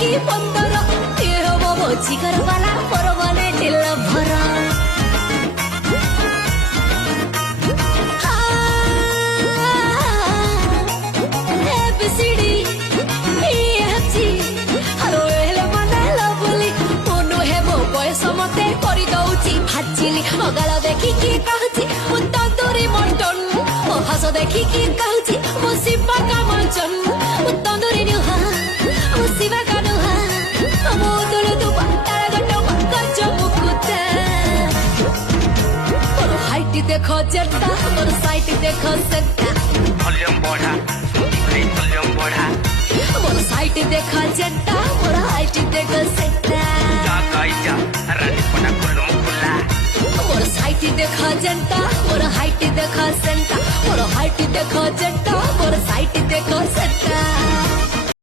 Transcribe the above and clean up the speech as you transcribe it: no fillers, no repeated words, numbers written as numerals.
କି 15 କିଏ ହବ ମୋ ଜିଗର ବାଲା ମୋର ବନେ ଦିଲ ଭର ABCD EFG ହାଲୋ ହେଲେ ମନେ ଲଭଲି ମନୁ ହେବ ବୟସ ମତେ କରି ଦଉଛି ଭାଜିଲି ଅଗାଳ ଦେଖିକି କହୁଛି ମୁଁ ତନ୍ଦୁରୀ ମଟନ ମୋ ହସ ଦେଖିକି କହୁଛି ମୁଁ ଶିବା କାମଚନ ମୁଁ ତନ୍ଦୁରୀ ନୁହଁ ମୁଁ ଶିବା କାନୁହା ମୋ ତୁଳୁ ତୁ ପାତାଳ ଗଟ ଗଜ ମୁକୁତା ମୋର ହାଇଟ ଦେଖ ଯେଟା ମୋର ସାଇଟ ଦେଖ ସେଟା ଭଲ୍ୟୁମ ବଢା ଭଲ୍ୟୁମ ବଢା ମୋର ସାଇଟ ଦେଖ ଯେଟା ମୋର ହାଇଟ ଦେଖ ସେଟା ଯା କାଇଜା ରାନି ପନା ଖୁଲୁମ ଖୁଲା ମୋର ସାଇଟ ଦେଖ ଯେଟା ମୋର ହାଇଟ ଦେଖ ସେଟା ମୋର ହାଇଟ ଦେଖ ଯେଟା ମୋର ସାଇଟ ଦେଖ ସେଟା